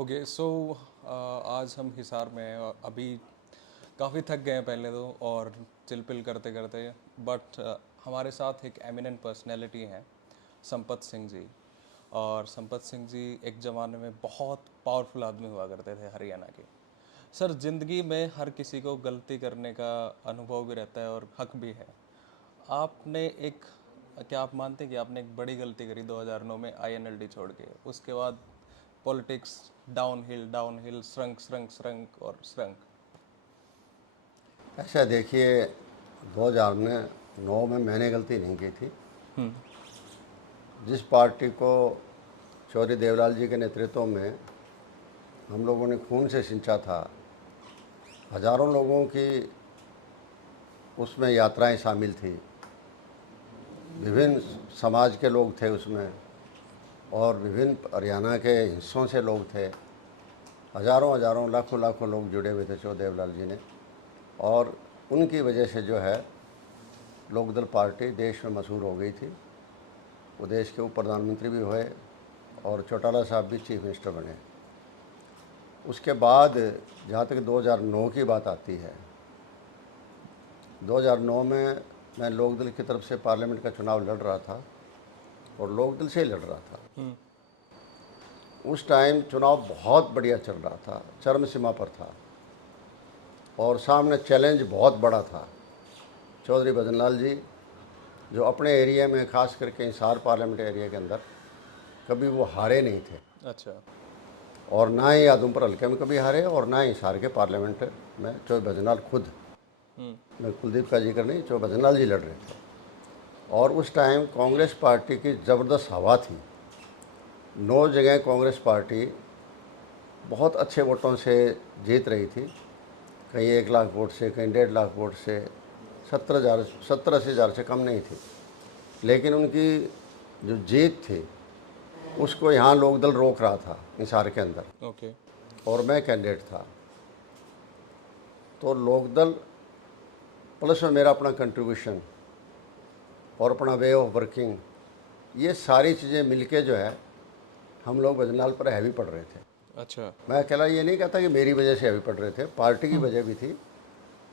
Okay so आज हम हिसार में हैं और अभी काफ़ी थक गए हैं पहले तो और चिलपिल करते करते बट हमारे साथ एक एमिनेंट पर्सनैलिटी हैं संपत सिंह जी। और संपत सिंह जी एक ज़माने में बहुत पावरफुल आदमी हुआ करते थे हरियाणा के। सर, ज़िंदगी में हर किसी को गलती करने का अनुभव भी रहता है और हक भी है। आपने एक क्या आप मानते हैं कि आपने एक बड़ी गलती करी 2009 में आईएनएलडी छोड़ के? उसके बाद politics down hill shrunk shrunk shrunk और श्रंक। ऐसा देखिए, 2009 में मैंने गलती नहीं की थी। जिस पार्टी को चौधरी देवलाल जी के नेतृत्व में हम लोगों ने खून से सिंचा था, हज़ारों लोगों की उसमें यात्राएं शामिल थी, विभिन्न समाज के लोग थे उसमें और विभिन्न हरियाणा के हिस्सों से लोग थे। हज़ारों हज़ारों लाखों लाखों लोग जुड़े हुए थे चौधरी देवलाल जी ने, और उनकी वजह से जो है लोकदल पार्टी देश में मशहूर हो गई थी। वो देश के उप प्रधानमंत्री भी हुए और चौटाला साहब भी चीफ मिनिस्टर बने। उसके बाद जहाँ तक 2009 की बात आती है, 2009 में मैं लोकदल की तरफ से पार्लियामेंट का चुनाव लड़ रहा था और लोकदल से ही लड़ रहा था। उस टाइम चुनाव बहुत बढ़िया चल रहा था, चरम सीमा पर था और सामने चैलेंज बहुत बड़ा था। चौधरी भजनलाल जी जो अपने एरिया में, खास करके हिसार पार्लियामेंट एरिया के अंदर, कभी वो हारे नहीं थे। अच्छा। और ना ही आदमपुर हल्के में कभी हारे और ना ही हिसार के पार्लियामेंट में चौधरी भजनलाल खुद, मैं कुलदीप का जिक्र नहीं, चौधरी भजनलाल जी लड़ रहे थे। और उस टाइम कांग्रेस पार्टी की ज़बरदस्त हवा थी। 9 जगह कांग्रेस पार्टी बहुत अच्छे वोटों से जीत रही थी, कहीं 1 लाख वोट से, कहीं 1.5 लाख वोट से, 70-80 हज़ार से कम नहीं थी। लेकिन उनकी जो जीत थी उसको यहाँ लोकदल रोक रहा था हिसार के अंदर, ओके। और मैं कैंडिडेट था। तो लोकदल प्लस में मेरा अपना कंट्रीब्यूशन और अपना वे ऑफ वर्किंग, ये सारी चीज़ें मिलके जो है हम लोग भजनलाल पर हैवी पड़ रहे थे। अच्छा। मैं अकेला ये नहीं कहता कि मेरी वजह से हैवी पड़ रहे थे, पार्टी की वजह भी थी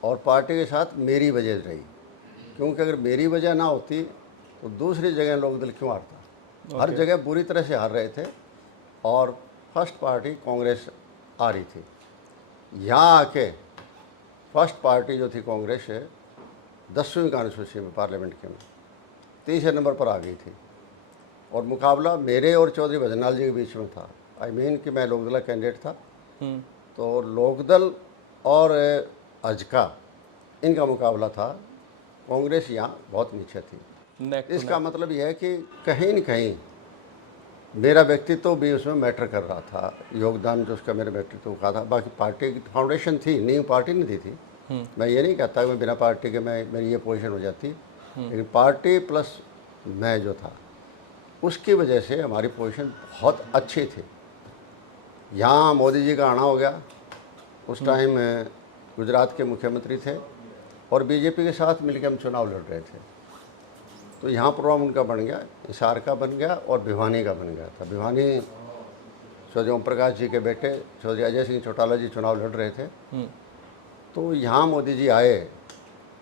और पार्टी के साथ मेरी वजह रही। क्योंकि अगर मेरी वजह ना होती तो दूसरी जगह लोकदल क्यों हारता। हर ओके। जगह बुरी तरह से हार रहे थे और फर्स्ट पार्टी कांग्रेस आ रही थी। यहाँ आके फर्स्ट पार्टी जो थी कांग्रेस है, 10वीं कॉन्स्टिट्यूंसी में पार्लियामेंट के में तीसरे नंबर पर आ गई थी और मुकाबला मेरे और चौधरी भजनलाल जी के बीच में था। आई मीन कि मैं लोकदल कैंडिडेट था, तो लोकदल और अजका इनका मुकाबला था। कांग्रेस यहाँ बहुत नीचे थी। नेक टू इसका नेक। मतलब यह है कि कहीं न कहीं मेरा व्यक्तित्व भी उसमें मैटर कर रहा था, योगदान जो उसका मेरे व्यक्तित्व का था। बाकी पार्टी की फाउंडेशन थी, नींव पार्टी ने दी थी। मैं ये नहीं कहता कि मैं बिना पार्टी के मैं मेरी ये पोजीशन हो जाती, लेकिन पार्टी प्लस मैं जो था उसकी वजह से हमारी पोजीशन बहुत अच्छी थी। यहाँ मोदी जी का आना हो गया, उस टाइम गुजरात के मुख्यमंत्री थे और बीजेपी के साथ मिलकर हम चुनाव लड़ रहे थे। तो यहाँ प्रोग्राम उनका बन गया, हिसार का बन गया और भिवानी का बन गया था। भिवानी चौधरी ओम प्रकाश जी के बेटे चौधरी अजय सिंह चौटाला जी चुनाव लड़ रहे थे। तो यहाँ मोदी जी आए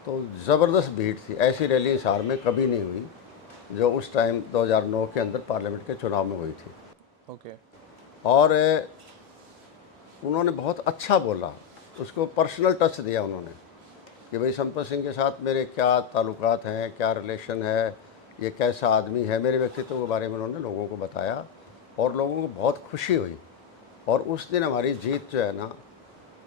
तो ज़बरदस्त भीड़ थी। ऐसी रैली हिसार में कभी नहीं हुई जो उस टाइम 2009 के अंदर पार्लियामेंट के चुनाव में हुई थी। ओके। और उन्होंने बहुत अच्छा बोला, उसको पर्सनल टच दिया उन्होंने कि भाई संपत सिंह के साथ मेरे क्या ताल्लुकात हैं, क्या रिलेशन है, ये कैसा आदमी है। मेरे व्यक्तित्व के बारे में उन्होंने लोगों को बताया और लोगों को बहुत खुशी हुई। और उस दिन हमारी जीत जो है ना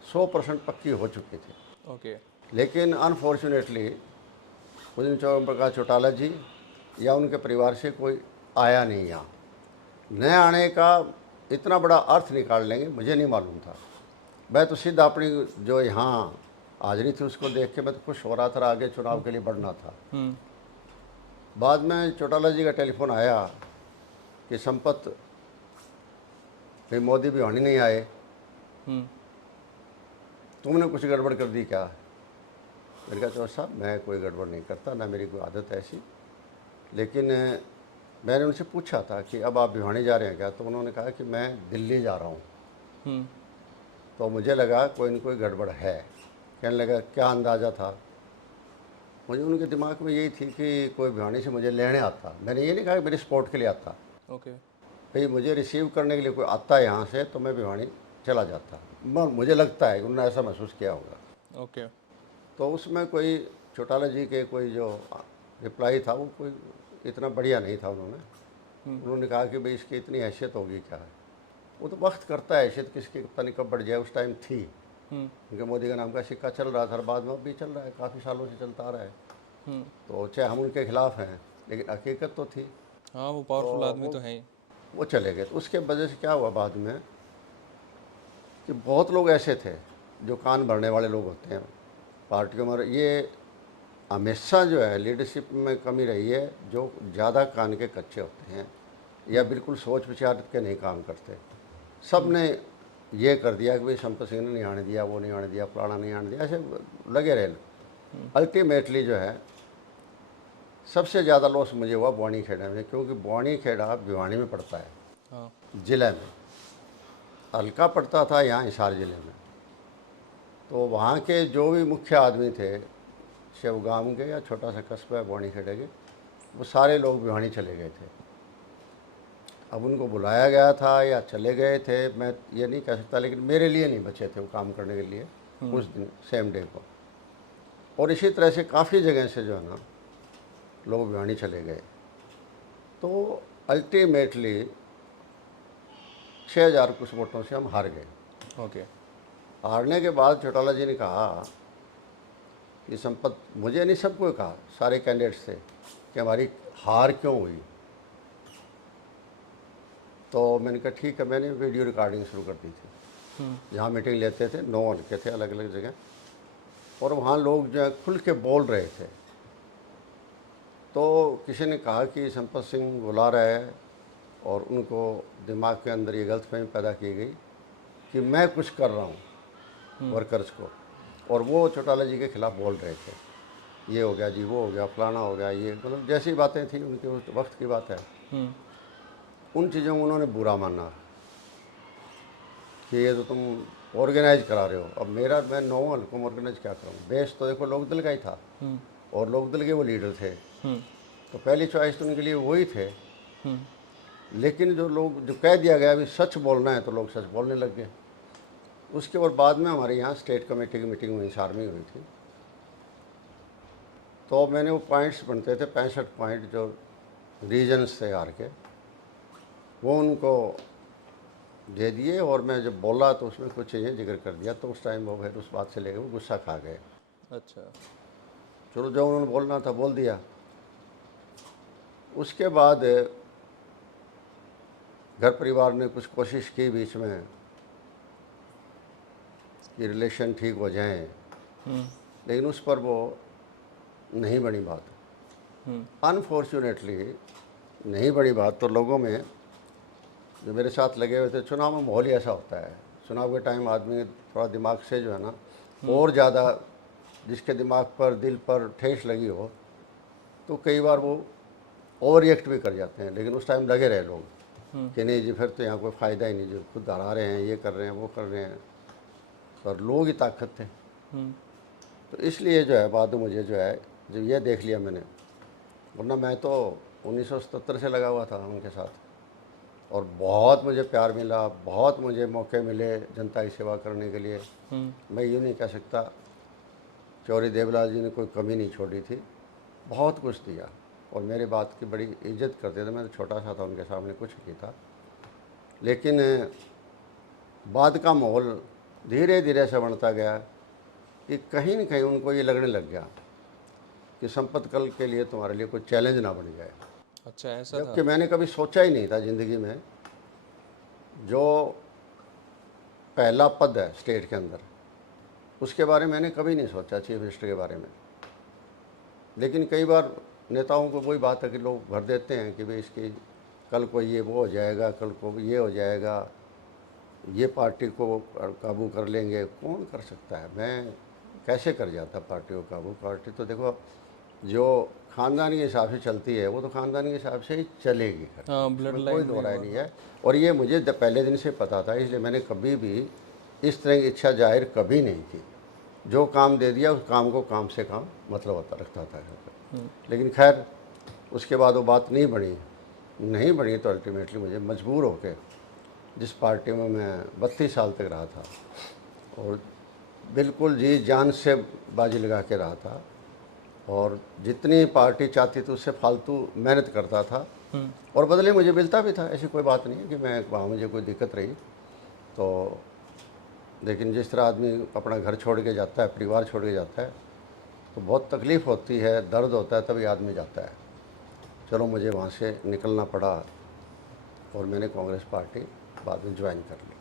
100% पक्की हो चुकी थी। ओके। लेकिन अनफॉर्चुनेटली उस दिन चौधरी प्रकाश चौटाला जी या उनके परिवार से कोई आया नहीं। यहाँ न आने का इतना बड़ा अर्थ निकाल लेंगे मुझे नहीं मालूम था। मैं तो सीधा अपनी जो यहाँ हाजिरी थी उसको देख के मैं तो खुश हो रहा था, आगे चुनाव के लिए बढ़ना था। बाद में चौटाला जी का टेलीफोन आया कि संपत भाई मोदी भिवानी नहीं आए, तुमने कुछ गड़बड़ कर दी क्या। मैंने कहा चौधरी साहब मैं कोई गड़बड़ नहीं करता, ना मेरी कोई आदत ऐसी। लेकिन मैंने उनसे पूछा था कि अब आप भिवानी जा रहे हैं क्या, तो उन्होंने कहा कि मैं दिल्ली जा रहा हूँ। हम्म। तो मुझे लगा कोई न कोई गड़बड़ है। कहने लगा क्या अंदाज़ा था। मुझे उनके दिमाग में यही थी कि कोई भिवानी से मुझे लेने आता। मैंने ये नहीं कहा कि मेरी सपोर्ट के लिए आता, ओके। भाई मुझे रिसीव करने के लिए कोई आता है यहाँ से तो मैं भिवानी चला जाता। मुझे लगता है कि उन्होंने ऐसा महसूस किया होगा। ओके। तो उसमें कोई चौटाला जी के कोई जो रिप्लाई था वो कोई इतना बढ़िया नहीं था। उन्होंने कहा कि भाई इसकी इतनी हैसियत होगी क्या है। वो तो वक्त करता है, हैसियत किसकी पता नहीं कब बढ़ जाए। उस टाइम थी क्योंकि मोदी का नाम का सिक्का चल रहा था, बाद में अब भी चल रहा है, काफ़ी सालों से चलता आ रहा है। तो चाहे हम उनके खिलाफ हैं लेकिन हकीकत तो थी। हाँ, वो तो पावरफुल आदमी तो है ही। वो चले गए। तो उसके वजह से क्या हुआ बाद में कि बहुत लोग ऐसे थे जो कान भरने वाले लोग होते हैं पार्टियों में। ये हमेशा जो है लीडरशिप में कमी रही है, जो ज़्यादा कान के कच्चे होते हैं या बिल्कुल सोच विचार के नहीं काम करते। सब ने ये कर दिया कि भाई संपत सिंह ने नहीं आने दिया, वो नहीं आने दिया, फलाना नहीं आने दिया, ऐसे लगे रहे। अल्टीमेटली जो है सबसे ज़्यादा लॉस मुझे हुआ बवानी खेड़ा में, क्योंकि बवानी खेड़ा भिवानी में पड़ता है, हाँ। ज़िले में। हल्का पड़ता था यहाँ हिसार ज़िले में। तो वहाँ के जो भी मुख्य आदमी थे शिवगाम के या छोटा सा कस्बा है बवानी खेड़े के, वो सारे लोग भिवानी चले गए थे। अब उनको बुलाया गया था या चले गए थे मैं ये नहीं कह सकता, लेकिन मेरे लिए नहीं बचे थे वो काम करने के लिए उस दिन सेम डे को। और इसी तरह से काफ़ी जगह से जो है ना लोग भिवानी चले गए। तो अल्टीमेटली 6000 कुछ वोटों से हम हार गए। ओके। हारने के बाद चौटाला जी ने कहा कि संपत, मुझे नहीं सबको कहा, सारे कैंडिडेट्स थे कि हमारी हार क्यों हुई। तो मैंने कहा ठीक है। मैंने वीडियो रिकॉर्डिंग शुरू कर दी थी। जहाँ मीटिंग लेते थे 9 हल्के थे अलग अलग जगह, और वहाँ लोग जो है खुल के बोल रहे थे। तो किसी ने कहा कि संपत सिंह बुला रहा है, और उनको दिमाग के अंदर ये गलतफहमी पैदा की गई कि मैं कुछ कर रहा हूँ वर्कर्स को, और वो चौटाला जी के खिलाफ बोल रहे थे। ये हो गया जी, वो हो गया, फलाना हो गया, ये मतलब जैसी बातें थी उनके उस वक्त की बात है। उन चीज़ों को उन्होंने बुरा माना कि ये तो तुम ऑर्गेनाइज करा रहे हो। अब मैं 9 हल्कों में ऑर्गेनाइज क्या करूँ। बेस तो देखो लोकदल का ही था, और लोकदल के वो लीडर थे, तो पहली चॉइस तो उनके लिए वही थे। लेकिन जो कह दिया गया अभी सच बोलना है, तो लोग सच बोलने लग गए। उसके और बाद में हमारे यहाँ स्टेट कमेटी की मीटिंग हुई, हिसार में हुई थी। तो मैंने वो पॉइंट्स बनते थे 65 पॉइंट जो रीजन्स थे हार के, वो उनको दे दिए। और मैं जब बोला तो उसमें कुछ चीज़ें जिक्र कर दिया। तो उस टाइम वो फिर उस बात से लेकर वो गुस्सा खा गए। अच्छा। चलो जो उन्होंने बोलना था बोल दिया। उसके बाद घर परिवार ने कुछ कोशिश की बीच में कि रिलेशन ठीक हो जाएं, लेकिन उस पर वो नहीं बनी बात। अनफॉर्चुनेटली नहीं बड़ी बात। तो लोगों में जो मेरे साथ लगे हुए थे, चुनाव में माहौल ही ऐसा होता है, चुनाव के टाइम आदमी थोड़ा दिमाग से जो है ना और ज़्यादा, जिसके दिमाग पर दिल पर ठेस लगी हो तो कई बार वो ओवर रिएक्ट भी कर जाते हैं। लेकिन उस टाइम लगे रहे लोग कि नहीं जी, फिर तो यहाँ कोई फ़ायदा ही नहीं, जो खुद हरा रहे हैं, ये कर रहे हैं, वो कर रहे हैं। पर लोग ही ताकत थे। तो इसलिए जो है बाद में मुझे जो है जब ये देख लिया मैंने, वरना मैं तो 1977 से लगा हुआ था उनके साथ, और बहुत मुझे प्यार मिला, बहुत मुझे मौके मिले जनता की सेवा करने के लिए। मैं यूँ नहीं कह सकता चौरी देवलाल जी ने कोई कमी नहीं छोड़ी थी, बहुत कुछ दिया, और मेरे बात की बड़ी इज्जत करते थे। मैं तो छोटा सा था, उनके सामने कुछ नहीं था। लेकिन बाद का माहौल धीरे धीरे से बनता गया कि कहीं न कहीं उनको ये लगने लग गया कि संपत कल के लिए तुम्हारे लिए कोई चैलेंज ना बन जाए। अच्छा, ऐसा था। जबकि मैंने कभी सोचा ही नहीं था ज़िंदगी में, जो पहला पद है स्टेट के अंदर उसके बारे में मैंने कभी नहीं सोचा, चीफ मिनिस्टर के बारे में। लेकिन कई बार नेताओं को वही बात है कि लोग भर देते हैं कि भाई इसकी कल को ये वो हो जाएगा, कल को ये हो जाएगा, ये पार्टी को काबू कर लेंगे। कौन कर सकता है? मैं कैसे कर जाता पार्टी को काबू? पार्टी तो देखो जो खानदान के हिसाब से चलती है, वो तो खानदान के हिसाब से ही चलेगी। हाँ, ब्लड कोई लाइन दो राय नहीं है। और ये मुझे पहले दिन से पता था, इसलिए मैंने कभी भी इस तरह की इच्छा जाहिर कभी नहीं की। जो काम दे दिया उस काम को काम से काम मतलब होता रखता था। लेकिन खैर उसके बाद वो बात नहीं बनी तो अल्टीमेटली मुझे मजबूर होकर जिस पार्टी में मैं 32 साल तक रहा था और बिल्कुल जी जान से बाजी लगा के रहा था, और जितनी पार्टी चाहती थी उससे फालतू मेहनत करता था, और बदले मुझे मिलता भी था। ऐसी कोई बात नहीं है कि मैं वहाँ मुझे कोई दिक्कत रही तो। लेकिन जिस तरह आदमी अपना घर छोड़ के जाता है, परिवार छोड़ के जाता है, तो बहुत तकलीफ़ होती है, दर्द होता है, तभी आदमी जाता है। चलो मुझे वहाँ से निकलना पड़ा और मैंने कांग्रेस पार्टी बाद में ज्वाइन कर ली।